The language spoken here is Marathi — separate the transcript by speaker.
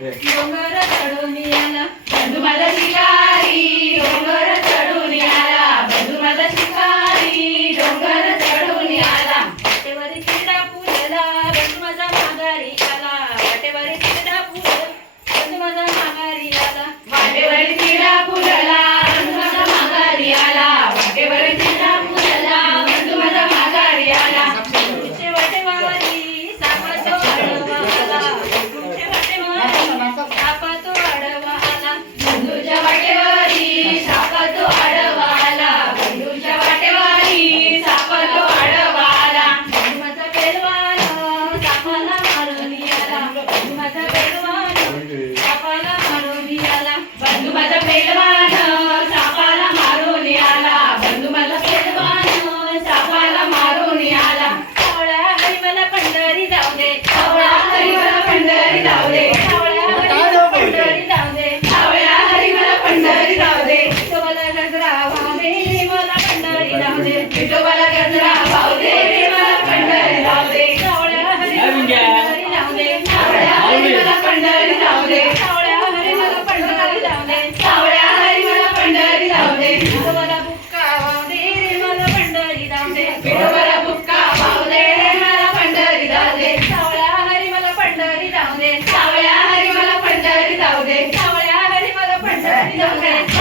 Speaker 1: डोंगर चढून आला आला बंधू माझा शिकारी डोंगर चढून आला वाटेवरी तिरडा पुजला बंधू माझा माघारी आला. वाटेवरी तिरडा पुजला माझा माघारी आला.
Speaker 2: okay.